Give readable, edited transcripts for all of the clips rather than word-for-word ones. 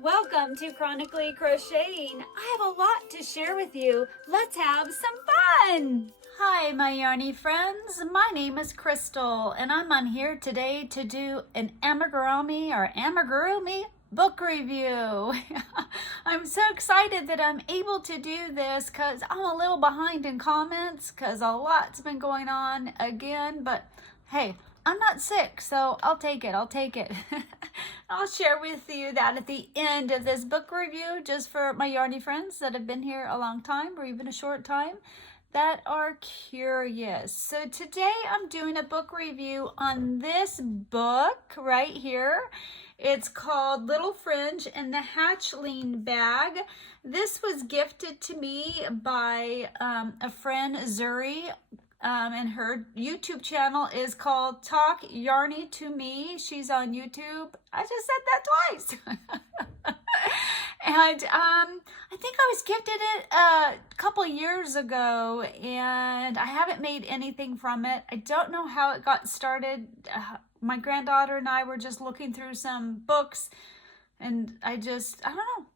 Welcome to Chronically Crocheting. I have a lot to share with you. Let's have some fun! Hi, my Yarny friends. My name is Crystal, and I'm on here today to do an Amigurumi book review. I'm so excited that I'm able to do this because I'm a little behind in comments because a lot's been going on again, but hey, I'm not sick, so I'll take it. I'll share with you that at the end of this book review, just for my Yarny friends that have been here a long time or even a short time that are curious. So today I'm doing a book review on this book right here. It's called Little Fringe and the Hatchling Bag. This was gifted to me by a friend, Zuri. And her YouTube channel is called Talk Yarny to Me. She's on YouTube. I just said that twice. And I think I was gifted it a couple years ago, and I haven't made anything from it. I don't know how it got started. My granddaughter and I were just looking through some books, and I don't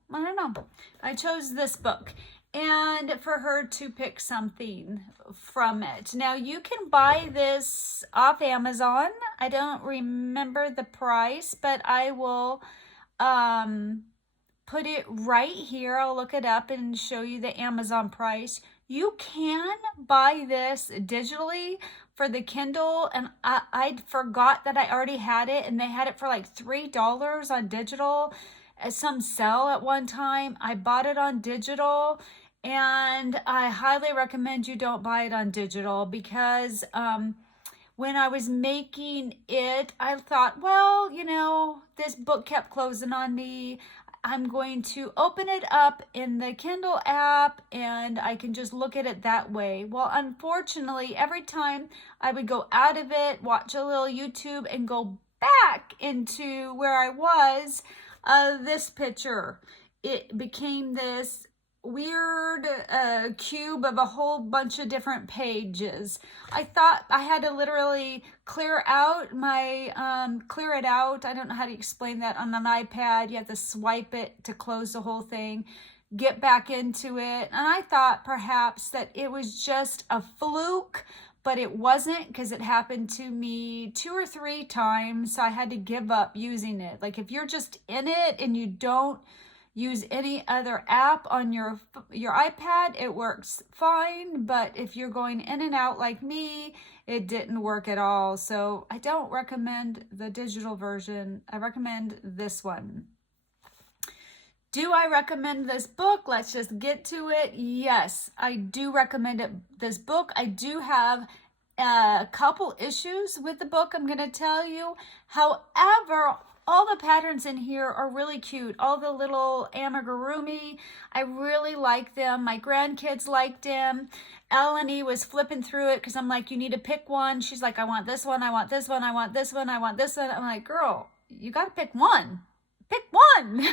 know. I chose this book, and for her to pick something from it. Now, you can buy this off Amazon. I don't remember the price, but I will put it right here. I'll look it up and show you the Amazon price. You can buy this digitally for the Kindle, and I forgot that I already had it, and they had it for like $3 on digital at some sale at one time. I bought it on digital, and I highly recommend you don't buy it on digital because when I was making it, I thought, well, you know, this book kept closing on me. I'm going to open it up in the Kindle app and I can just look at it that way. Well, unfortunately, every time I would go out of it, watch a little YouTube, and go back into where I was, this picture, it became this weird cube of a whole bunch of different pages. I thought I had to literally clear it out. I don't know how to explain that on an iPad. You have to swipe it to close the whole thing, get back into it. And I thought perhaps that it was just a fluke, but it wasn't, because it happened to me 2 or 3 times. So I had to give up using it. Like, if you're just in it and you don't use any other app on your iPad, it works fine. But if you're going in and out like me, it didn't work at all. So I don't recommend the digital version. I recommend this one. Do I recommend this book? Let's just get to it. Yes, I do recommend this book. I do have a couple issues with the book, I'm going to tell you. However, all the patterns in here are really cute. All the little amigurumi, I really like them. My grandkids liked them. Eleni was flipping through it because I'm like, you need to pick one. She's like, I want this one, I want this one, I want this one, I want this one. I'm like, girl, you got to pick one. Pick one.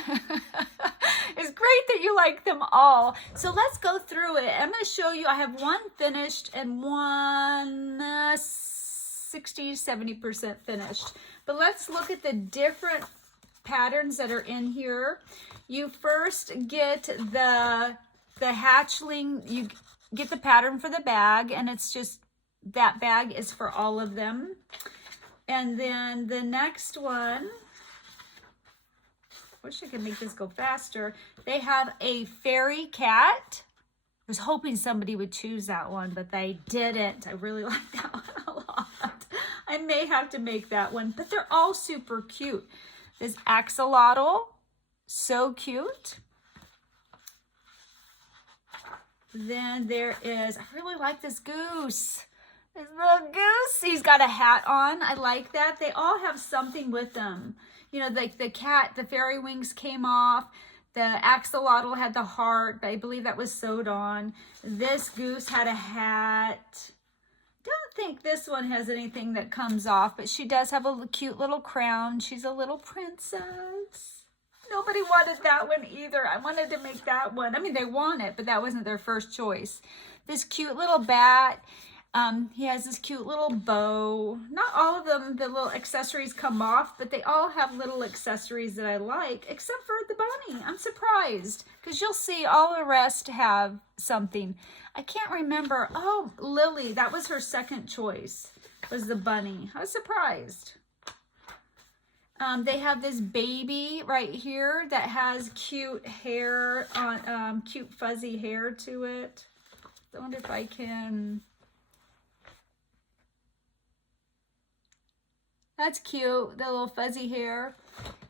It's great that you like them all. So let's go through it. I'm going to show you, I have one finished and one 60-70% finished. But let's look at the different patterns that are in here. You first get the hatchling. You get the pattern for the bag, and it's just, that bag is for all of them. And then the next one, wish I could make this go faster. They have a fairy cat. I was hoping somebody would choose that one, but they didn't. I really like that one a lot. I may have to make that one, but they're all super cute. This axolotl, so cute. Then there is, I really like this goose. This little goose, he's got a hat on. I like that. They all have something with them. You know, like the cat, the fairy wings came off. The axolotl had the heart, but I believe that was sewed on. This goose had a hat. Don't think this one has anything that comes off, but she does have a cute little crown. She's a little princess. Nobody wanted that one either. I wanted to make that one. I mean, they want it, but that wasn't their first choice. This cute little bat. He has this cute little bow. Not all of them, the little accessories come off, but they all have little accessories that I like, except for the bunny. I'm surprised, because you'll see all the rest have something. I can't remember. Oh, Lily, that was her second choice, was the bunny. I was surprised. They have this baby right here that has cute hair, on cute fuzzy hair to it. I wonder if I can... That's cute, the little fuzzy hair.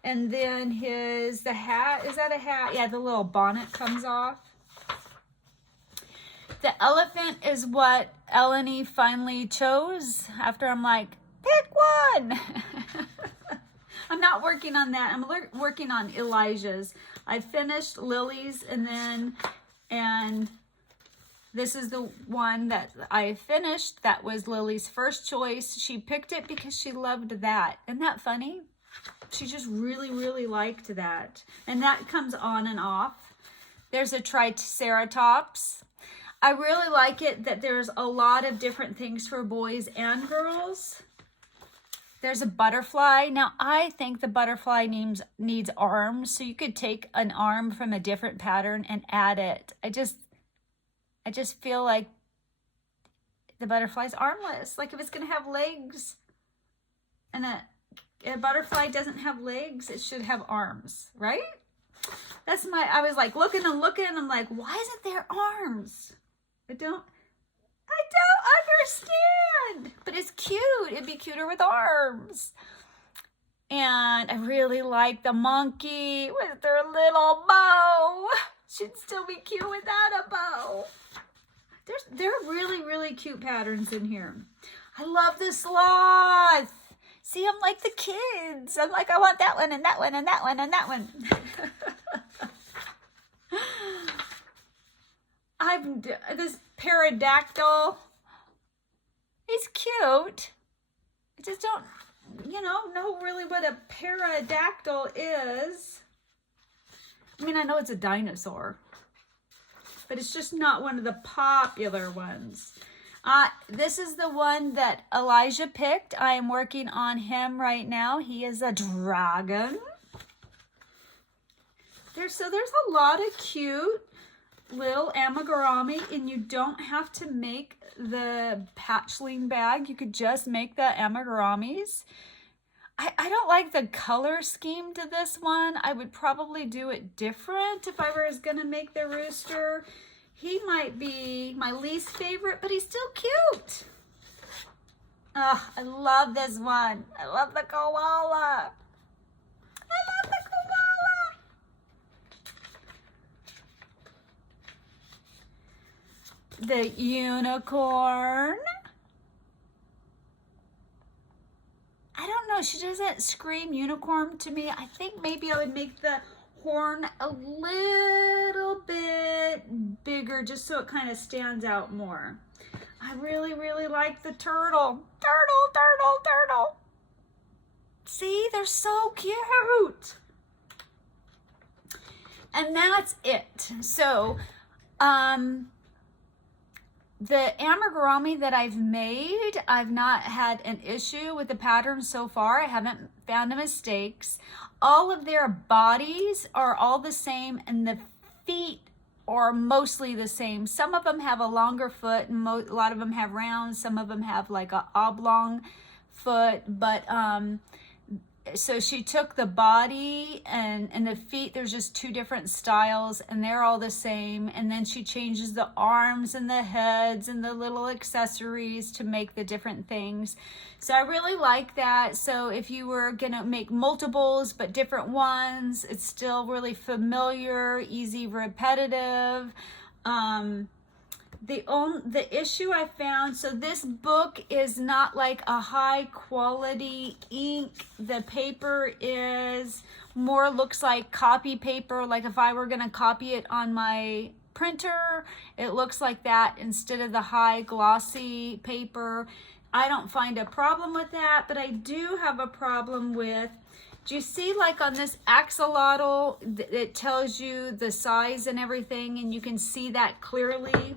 And then the hat, is that a hat? Yeah, the little bonnet comes off. The elephant is what Eleni finally chose after I'm like, pick one. I'm not working on that. I'm working on Elijah's. I finished Lily's and this is the one that I finished. That was Lily's first choice. She picked it because she loved that. Isn't that funny? She just really, really liked that. And that comes on and off. There's a Triceratops. I really like it that there's a lot of different things for boys and girls. There's a butterfly. Now, I think the butterfly needs arms. So you could take an arm from a different pattern and add it. I just feel like the butterfly's armless. Like if it's going to have legs and a butterfly doesn't have legs, it should have arms, right? I was like looking and looking and I'm like, why isn't there arms? I don't understand. But it's cute. It'd be cuter with arms. And I really like the monkey with their little bow. She'd still be cute without a bow. There are really, really cute patterns in here. I love the sloth. See, I'm like the kids. I'm like, I want that one and that one and that one and that one. This pterodactyl. He's cute. I just don't, know really what a pterodactyl is. I mean, I know it's a dinosaur, but it's just not one of the popular ones. This is the one that Elijah picked. I am working on him right now. He is a dragon. There's a lot of cute little amigurumi, and you don't have to make the patchling bag. You could just make the amigurumis. I don't like the color scheme to this one. I would probably do it different if I was going to make the rooster. He might be my least favorite, but he's still cute. Oh, I love this one. I love the koala. I love the koala. The unicorn. I don't know. She doesn't scream unicorn to me. I think maybe I would make the horn a little bit bigger just so it kind of stands out more. I really, really like the turtle. Turtle. See, they're so cute. And that's it. So, the amigurumi that I've made, I've not had an issue with the pattern so far. I haven't found any mistakes. All of their bodies are all the same, and the feet are mostly the same. Some of them have a longer foot, and a lot of them have round. Some of them have like a oblong foot, but so she took the body and the feet. There's just two different styles, and they're all the same. And then she changes the arms and the heads and the little accessories to make the different things. So I really like that. So if you were gonna make multiples but different ones, it's still really familiar, easy, repetitive. The issue I found, so this book is not like a high quality ink. The paper is more, looks like copy paper. Like if I were gonna copy it on my printer, it looks like that instead of the high glossy paper. I don't find a problem with that, but I do have a problem with, do you see like on this axolotl, it tells you the size and everything, and you can see that clearly.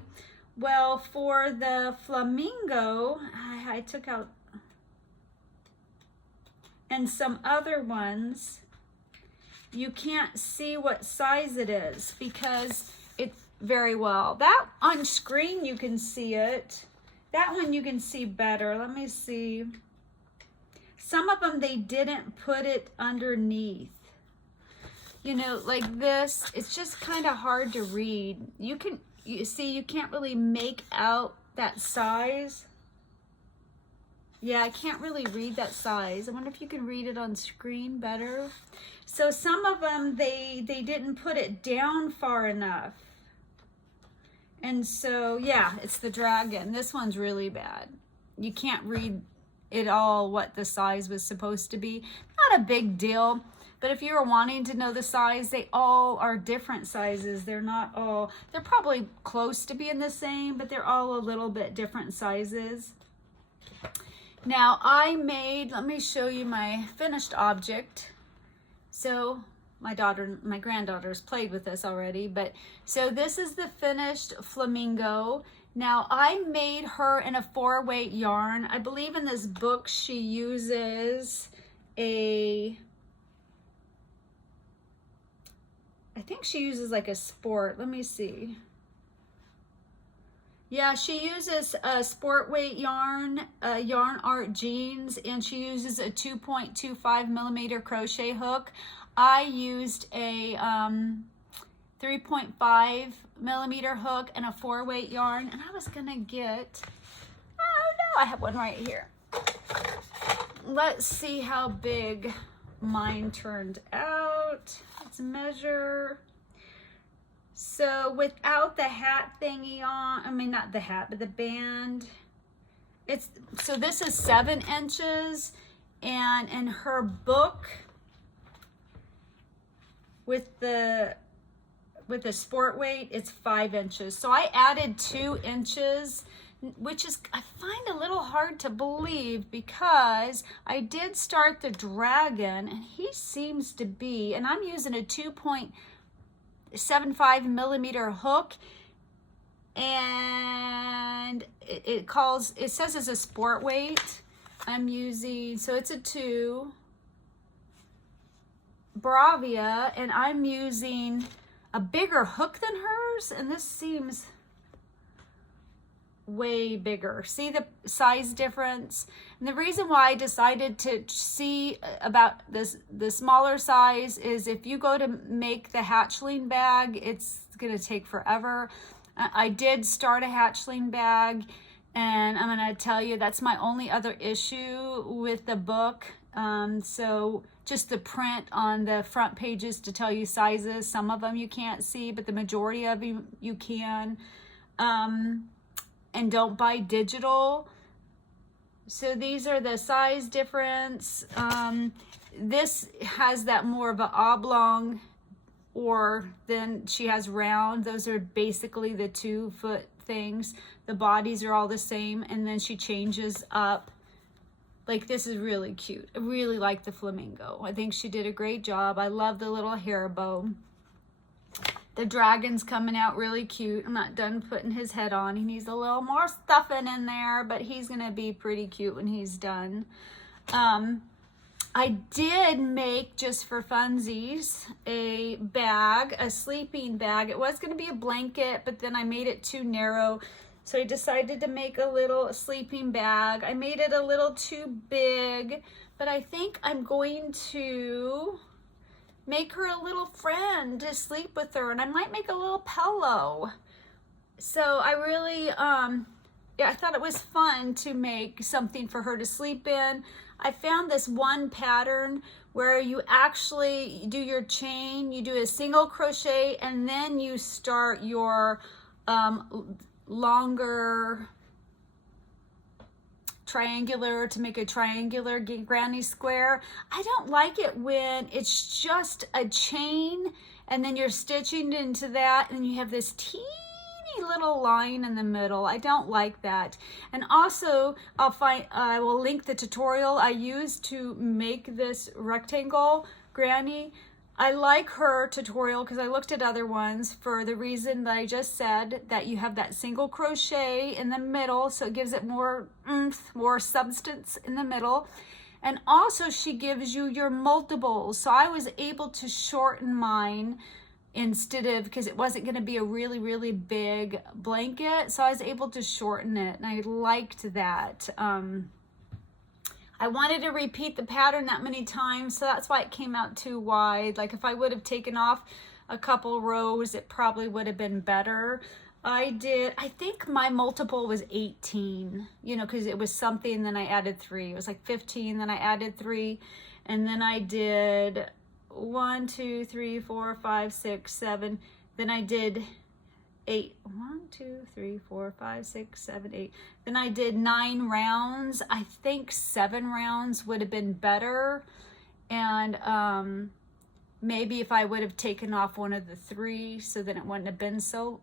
Well, for the flamingo, I took out, and some other ones, you can't see what size it is because it's very well. That on screen you can see it. That one you can see better. Let me see. Some of them, they didn't put it underneath. You know, like this, it's just kind of hard to read. You see, you can't really make out that size. Yeah, I can't really read that size. I wonder if you can read it on screen better. So some of them, they didn't put it down far enough. And so, yeah, it's the dragon. This one's really bad. You can't read it all what the size was supposed to be. Not a big deal. But if you're wanting to know the size, they all are different sizes. They're not all, they're probably close to being the same, but they're all a little bit different sizes. Now I made, let me show you my finished object. So my granddaughter's played with this already, but so this is the finished flamingo. Now I made her in a 4-weight yarn. I believe in this book she uses I think she uses like a sport. Let me see. Yeah, she uses a sport weight yarn, Yarn Art jeans, and she uses a 2.25 millimeter crochet hook. I used a 3.5 millimeter hook and a 4-weight yarn, and I was gonna get, oh no, I have one right here. Let's see how big mine turned out. Let's measure. So without the hat thingy on, I mean not the hat, but the band, so this is 7 inches, and in her book with the sport weight, it's 5 inches. So I added 2 inches, which is, I find a little hard to believe because I did start the dragon and he seems to be, and I'm using a 2.75 millimeter hook, and it says it's a sport weight. I'm using, so it's a 2 Bravia, and I'm using a bigger hook than hers, and this seems way bigger. See the size difference? And the reason why I decided to see about the smaller size is if you go to make the hatchling bag, it's gonna take forever. I did start a hatchling bag, and I'm gonna tell you that's my only other issue with the book. So just the print on the front pages to tell you sizes. Some of them you can't see, but the majority of them you can. And don't buy digital. So these are the size difference. This has that more of an oblong, or then she has round. Those are basically the 2-foot things. The bodies are all the same, and then she changes up. Like, this is really cute. I really like the flamingo. I think she did a great job. I love the little hair bow. The dragon's coming out really cute. I'm not done putting his head on. He needs a little more stuffing in there, but he's gonna be pretty cute when he's done. I did make, just for funsies, a bag, a sleeping bag. It was gonna be a blanket, but then I made it too narrow. So I decided to make a little sleeping bag. I made it a little too big, but I think I'm going to make her a little friend to sleep with her, and I might make a little pillow. So I really, yeah, I thought it was fun to make something for her to sleep in. I found this one pattern where you actually do your chain, you do a single crochet, and then you start your longer triangular to make a triangular granny square. I don't like it when it's just a chain and then you're stitching into that and you have this teeny little line in the middle. I don't like that. And also I will link the tutorial I used to make this rectangle granny. I like her tutorial because I looked at other ones for the reason that I just said, that you have that single crochet in the middle, so it gives it more oomph, more substance in the middle. And also she gives you your multiples. So I was able to shorten mine instead of, because it wasn't going to be a really, really big blanket. So I was able to shorten it, and I liked that. I wanted to repeat the pattern that many times, so that's why it came out too wide. Like if I would have taken off a couple rows, it probably would have been better. I think my multiple was 18, you know, because it was something, then I added 3. It was like 15, then I added 3, and then I did 1, 2, 3, 4, 5, 6, 7. Then I did 8. 1, 2, 3, 4, 5, 6, 7, 8. Then I did 9 rounds. I think 7 rounds would have been better. And maybe if I would have taken off one of the 3, so then it wouldn't have been so...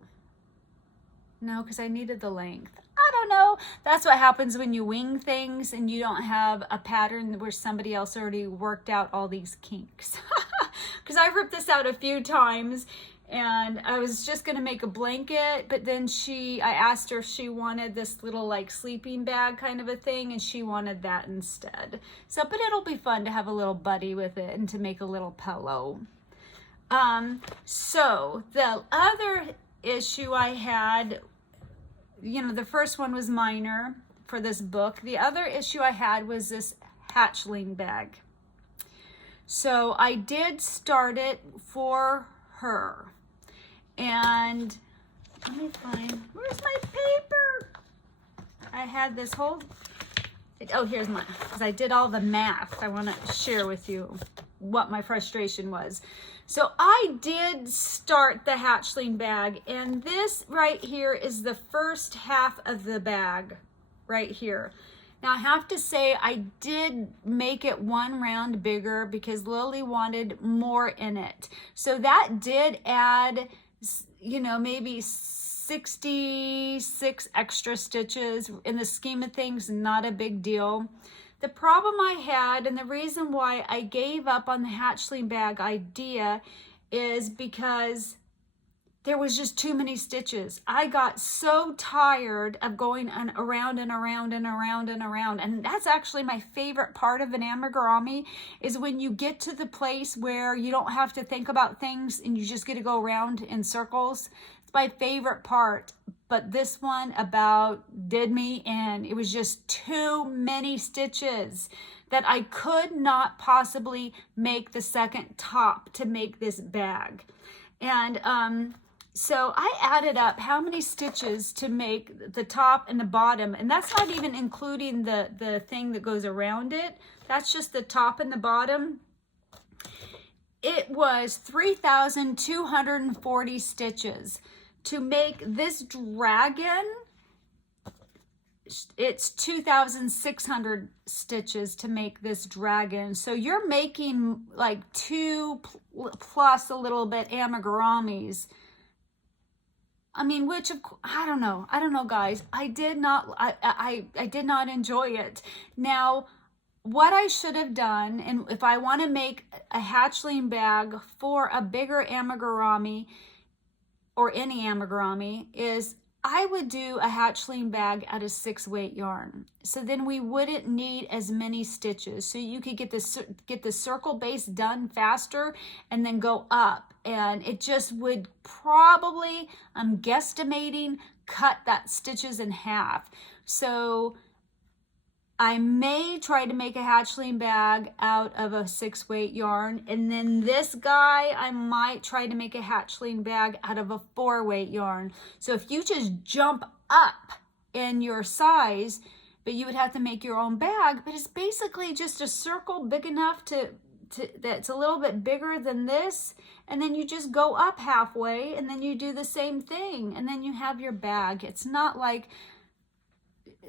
No, because I needed the length. I don't know. That's what happens when you wing things and you don't have a pattern where somebody else already worked out all these kinks. Because I ripped this out a few times, and I was just going to make a blanket, but then I asked her if she wanted this little like sleeping bag kind of a thing, and she wanted that instead. So, but it'll be fun to have a little buddy with it and to make a little pillow. So the other issue I had, you know, the first one was minor for this book. The other issue I had was this hatchling bag. So I did start it for her. And let me find, where's my paper? I had this whole, oh, here's mine, because I did all the math. I want to share with you what my frustration was. So I did start the hatchling bag, and this right here is the first half of the bag right here. Now I have to say I did make it 1 round bigger because Lily wanted more in it. So that did add, you know, maybe 66 extra stitches. In the scheme of things, not a big deal. The problem I had, and the reason why I gave up on the hatchling bag idea, is because there was just too many stitches. I got so tired of going around and around and around and around. And that's actually my favorite part of an amigurumi, is when you get to the place where you don't have to think about things and you just get to go around in circles. It's my favorite part. But this one did me in. It was just too many stitches that I could not possibly make the second top to make this bag. And so I added up how many stitches to make the top and the bottom, and that's not even including the thing that goes around it. That's just the top and the bottom. It was 3,240 stitches. To make this dragon, it's 2,600 stitches to make this dragon. So you're making like 2 plus a little bit amigurumis. I mean, which of I don't know, guys. I did not enjoy it. Now, what I should have done, and if I want to make a hatchling bag for a bigger amigurumi, or any amigurumi, is I would do a hatchling bag out of 6-weight yarn. So then we wouldn't need as many stitches. So you could get the circle base done faster and then go up. And it just would probably, I'm guesstimating, cut that stitches in half. So I may try to make a hatchling bag out of a 6-weight yarn, and then this guy, I might try to make a hatchling bag out of a 4-weight yarn. So if you just jump up in your size, but you would have to make your own bag, but it's basically just a circle big enough that's a little bit bigger than this, and then you just go up halfway, and then you do the same thing, and then you have your bag. It's not like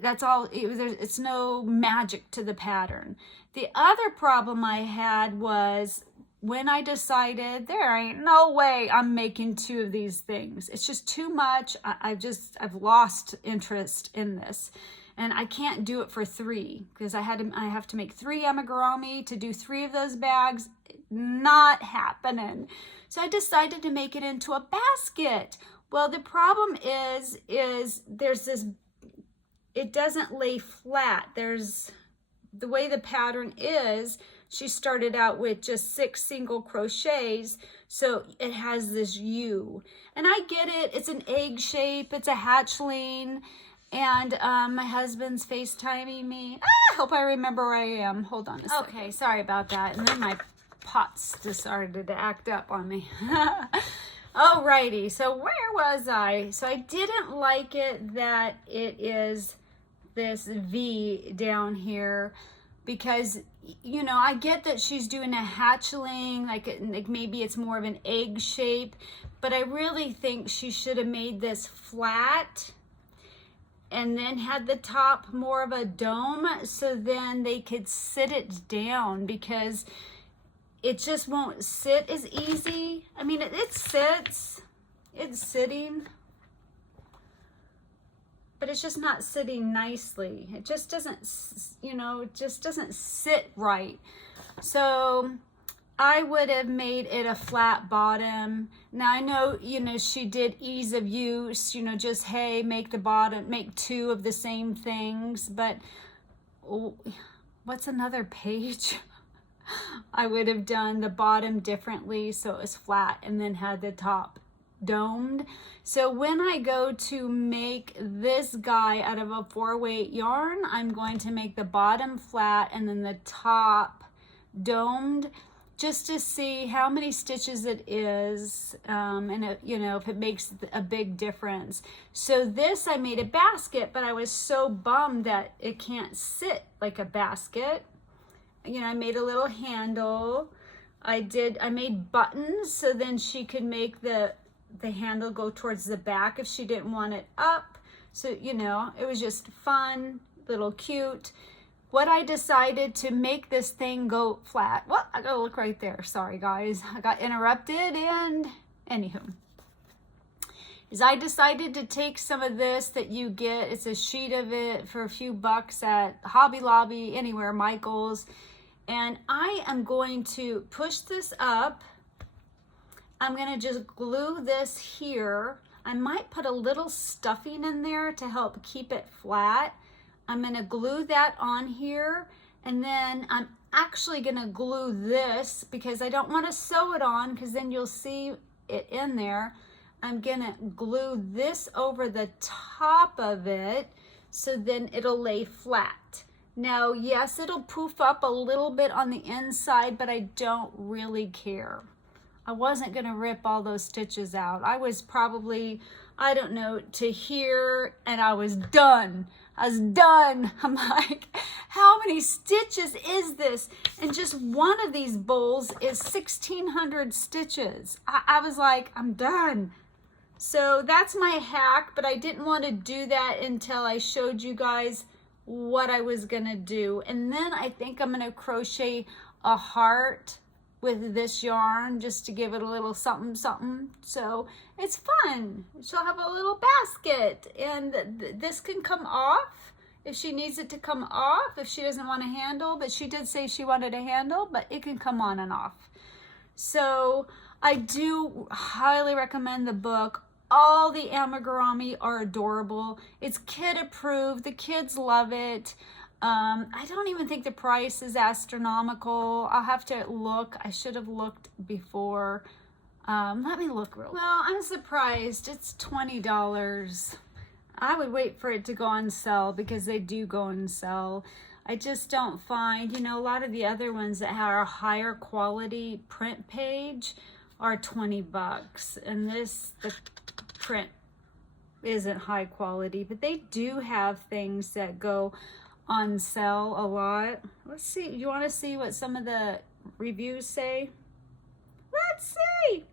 that's all, it's no magic to the pattern. The other problem I had was when I decided there ain't no way I'm making 2 of these things. It's just too much. I've lost interest in this. And I can't do it for 3 because I have to make 3 amigurumi to do 3 of those bags. Not happening. So I decided to make it into a basket. Well, the problem is there's this, it doesn't lay flat. There's, the way the pattern is, she started out with just 6 single crochets, so it has this U. And I get it, it's an egg shape, it's a hatchling, and my husband's FaceTiming me. I hope I remember where I am. Hold on a second. Okay, sorry about that. And then my pots just started to act up on me. Alrighty, so where was I? So I didn't like it that it is this V down here, because, you know, I get that she's doing a hatchling, like maybe it's more of an egg shape, but I really think she should have made this flat and then had the top more of a dome, so then they could sit it down, because it just won't sit as easy. I mean, it sits, it's sitting, but it's just not sitting nicely. It just doesn't, you know, it just doesn't sit right. So I would have made it a flat bottom. Now I know, you know, she did ease of use, you know, just, hey, make the bottom, make 2 of the same things, but what's another page? I would have done the bottom differently so it was flat and then had the top domed. So when I go to make this guy out of a 4-weight yarn, I'm going to make the bottom flat and then the top domed, just to see how many stitches it is, and you know, if it makes a big difference. So this, I made a basket, but I was so bummed that it can't sit like a basket. You know, I made a little handle. I made buttons, so then she could make the handle go towards the back if she didn't want it up. So, you know, it was just fun, little cute. What I decided to make this thing go flat. Well, I gotta look right there. Sorry, guys. I got interrupted, and anywho. Is I decided to take some of this that you get. It's a sheet of it for a few bucks at Hobby Lobby, anywhere, Michael's. And I am going to push this up. I'm going to just glue this here. I might put a little stuffing in there to help keep it flat. I'm going to glue that on here, and then I'm actually going to glue this because I don't want to sew it on, because then you'll see it in there. I'm going to glue this over the top of it so then it'll lay flat. Now, yes, it'll poof up a little bit on the inside, but I don't really care. I wasn't going to rip all those stitches out. I was probably, I don't know, to here, and I was done. I was done. I'm like, how many stitches is this? And just one of these bowls is 1,600 stitches. I was like, I'm done. So that's my hack, but I didn't want to do that until I showed you guys what I was gonna do. And then I think I'm gonna crochet a heart with this yarn just to give it a little something something. So it's fun. She'll have a little basket, and this can come off if she needs it to come off, if she doesn't want a handle, but she did say she wanted a handle, but it can come on and off. So I do highly recommend the book. All the amigurumi are adorable. It's kid approved. The kids love it. I don't even think the price is astronomical. I'll have to look. I should have looked before. Let me look real quick. Well, I'm surprised. It's $20. I would wait for it to go on sale, because they do go on sale. I just don't find, you know, a lot of the other ones that have a higher quality print page are 20 bucks. And this, the print isn't high quality, but they do have things that go on sale a lot. Let's see. You want to see what some of the reviews say? Let's see.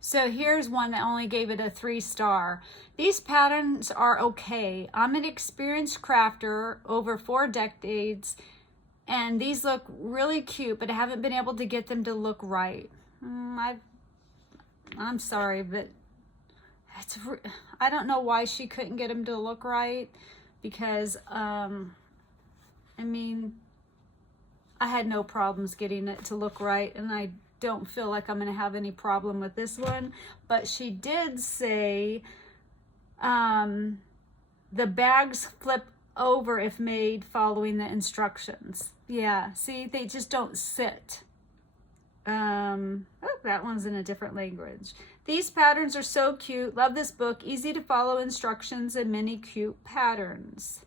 So here's one that only gave it a 3-star. These patterns are okay. I'm an experienced crafter over 4 decades, and these look really cute, but I haven't been able to get them to look right. I'm sorry, but I don't know why she couldn't get them to look right, because I mean, I had no problems getting it to look right, and I don't feel like I'm going to have any problem with this one. But she did say the bags flip over if made following the instructions. Yeah, see, they just don't sit. Oh, that one's in a different language. These patterns are so cute. Love this book. Easy to follow instructions and many cute patterns.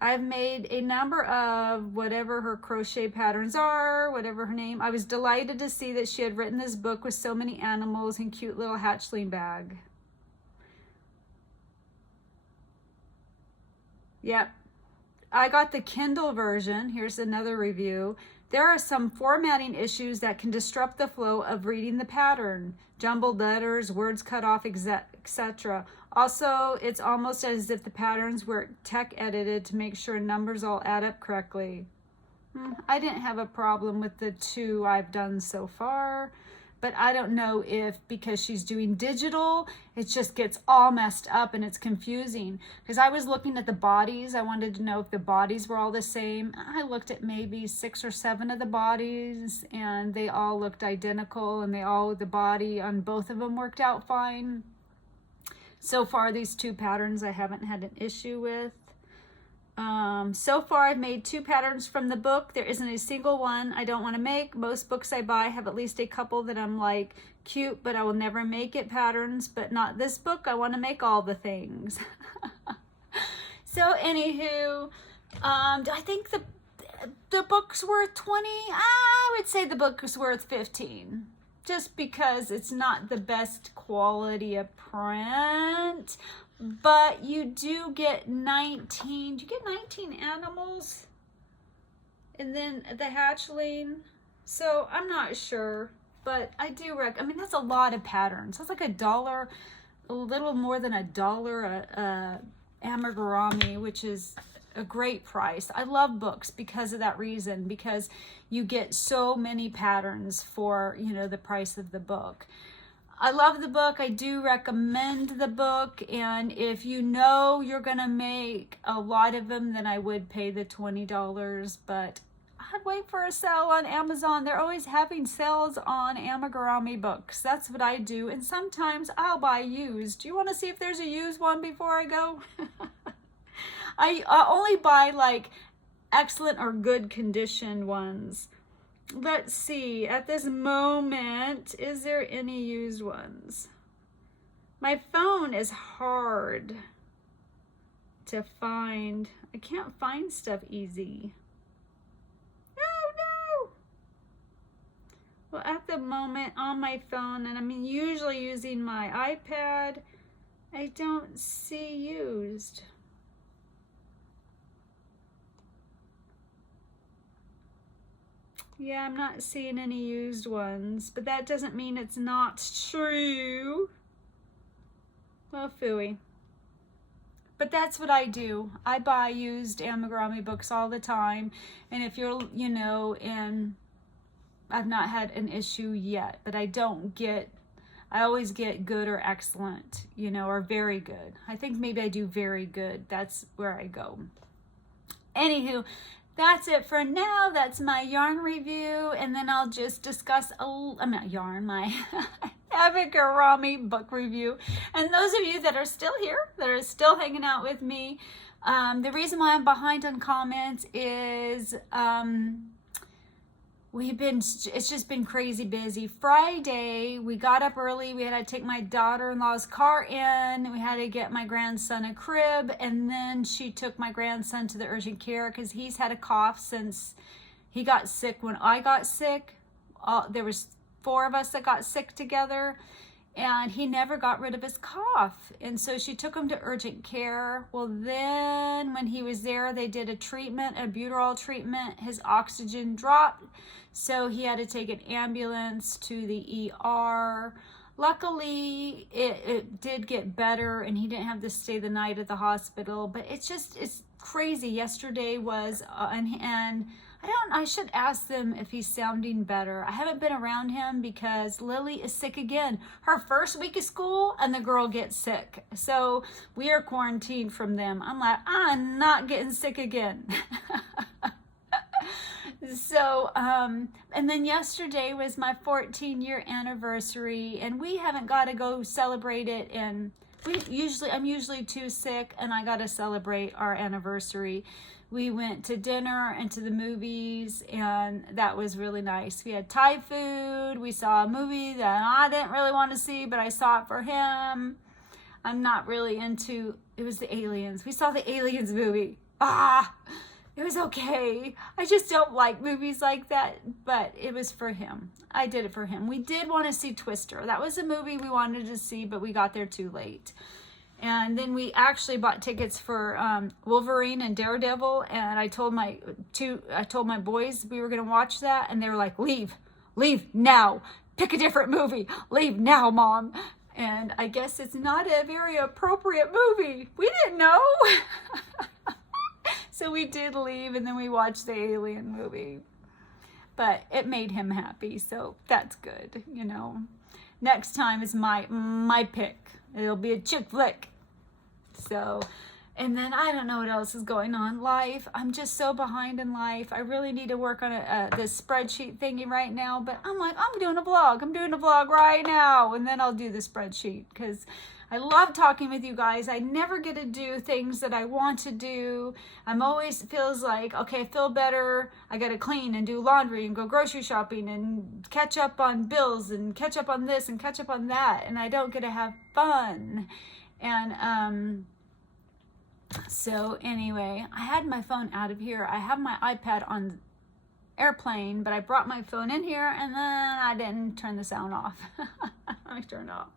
I've made a number of whatever her crochet patterns are, whatever her name. I was delighted to see that she had written this book with so many animals and cute little hatchling bag. Yep. I got the Kindle version. Here's another review. There are some formatting issues that can disrupt the flow of reading the pattern. Jumbled letters, words cut off, etc. Also, it's almost as if the patterns were tech edited to make sure numbers all add up correctly. I didn't have a problem with the two I've done so far, but I don't know if because she's doing digital, it just gets all messed up and it's confusing. Because I was looking at the bodies. I wanted to know if the bodies were all the same. I looked at maybe 6 or 7 of the bodies, and they all looked identical, and the body on both of them worked out fine. So far, these 2 patterns I haven't had an issue with. So far, I've made 2 patterns from the book. There isn't a single one I don't want to make. Most books I buy have at least a couple that I'm like, cute, but I will never make it patterns. But not this book. I want to make all the things. So, anywho, I think the book's worth 20. I would say the book is worth 15. Just because it's not the best quality of print. But you do get 19. Do you get 19 animals? And then the hatchling. So I'm not sure. But I do I mean, that's a lot of patterns. That's like $1, a little more than $1 Amigurumi, which is a great price. I love books because of that reason. Because you get so many patterns for, the price of the book. I love the book. I do recommend the book. And if you know you're going to make a lot of them, then I would pay the $20. But I'd wait for a sale on Amazon. They're always having sales on Amigurumi books. That's what I do. And sometimes I'll buy used. Do you want to see if there's a used one before I go? I only buy like excellent or good condition ones. Let's see, at this moment, is there any used ones? My phone is hard to find. I can't find stuff easy. No. Well, at the moment on my phone, and I'm usually using my iPad, I don't see used. Yeah, I'm not seeing any used ones, but that doesn't mean it's not true. Well, phooey. But that's what I do. I buy used Amigurumi books all the time. And if you're, and I've not had an issue yet, but I always get good or excellent, or very good. I think maybe I do very good. That's where I go. Anywho, that's it for now. That's my yarn review. And then I'll just discuss, my Amigurumi book review. And those of you that are still here, that are still hanging out with me, the reason why I'm behind on comments is it's just been crazy busy. Friday, we got up early. We had to take my daughter-in-law's car in. We had to get my grandson a crib. And then she took my grandson to the urgent care because he's had a cough since he got sick. When I got sick, there was 4 of us that got sick together. And he never got rid of his cough. And so she took him to urgent care. Well, then when he was there, they did a butyrol treatment. His oxygen dropped. So he had to take an ambulance to the ER. Luckily, it did get better and he didn't have to stay the night at the hospital. But it's crazy. Yesterday was, and I should ask them if he's sounding better. I haven't been around him because Lily is sick again. Her first week of school and the girl gets sick. So we are quarantined from them. I'm like, I'm not getting sick again. So, and then yesterday was my 14-year anniversary, and we haven't got to go celebrate it. And I'm usually too sick, and I got to celebrate our anniversary. We went to dinner and to the movies, and that was really nice. We had Thai food. We saw a movie that I didn't really want to see, but I saw it for him. I'm not really into, it was the Aliens. We saw the Aliens movie. It was okay. I just don't like movies like that, but it was for him. I did it for him. We did want to see Twister. That was a movie we wanted to see, but we got there too late. And then we actually bought tickets for Wolverine and Daredevil, and I told my boys we were going to watch that, and they were like, leave now. Pick a different movie. Leave now, Mom. And I guess it's not a very appropriate movie. We didn't know. So we did leave, and then we watched the Alien movie. But it made him happy, so that's good, you know. Next time is my pick. It'll be a chick flick. So, and then I don't know what else is going on. Life, I'm just so behind in life. I really need to work on this spreadsheet thingy right now. But I'm like, I'm doing a vlog. I'm doing a vlog right now. And then I'll do the spreadsheet because I love talking with you guys. I never get to do things that I want to do. I'm always feels like, okay, I feel better. I got to clean and do laundry and go grocery shopping and catch up on bills and catch up on this and catch up on that. And I don't get to have fun. And so anyway, I had my phone out of here. I have my iPad on airplane, but I brought my phone in here and then I didn't turn the sound off. Let me turn it off.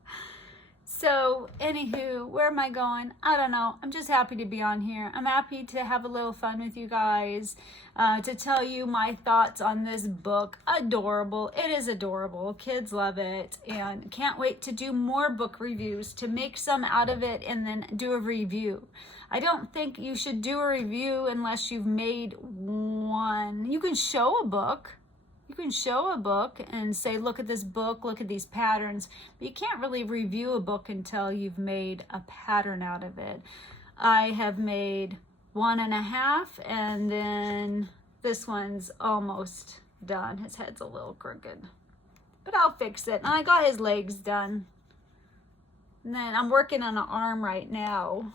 So, anywho, where am I going? I don't know. I'm just happy to be on here. I'm happy to have a little fun with you guys, to tell you my thoughts on this book. Adorable. It is adorable. Kids love it, and can't wait to do more book reviews, to make some out of it and then do a review. I don't think you should do a review unless you've made one. You can show a book. You can show a book and say, look at this book, look at these patterns, but you can't really review a book until you've made a pattern out of it. I have made 1.5, and then this one's almost done. His head's a little crooked, but I'll fix it. And I got his legs done. And then I'm working on an arm right now.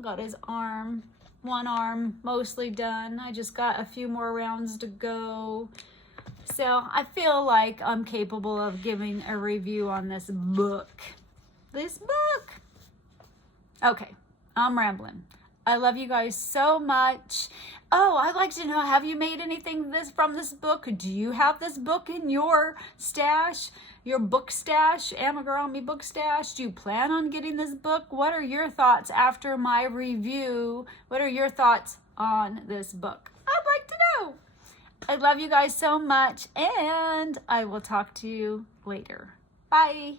Got his arm. One arm mostly done. I just got a few more rounds to go. So I feel like I'm capable of giving a review on this book. Okay, I'm rambling. I love you guys so much. Oh, I'd like to know, have you made anything from this book? Do you have this book in your stash? Your book stash, Amigurumi book stash? Do you plan on getting this book? What are your thoughts after my review? What are your thoughts on this book? I'd like to know. I love you guys so much, and I will talk to you later. Bye.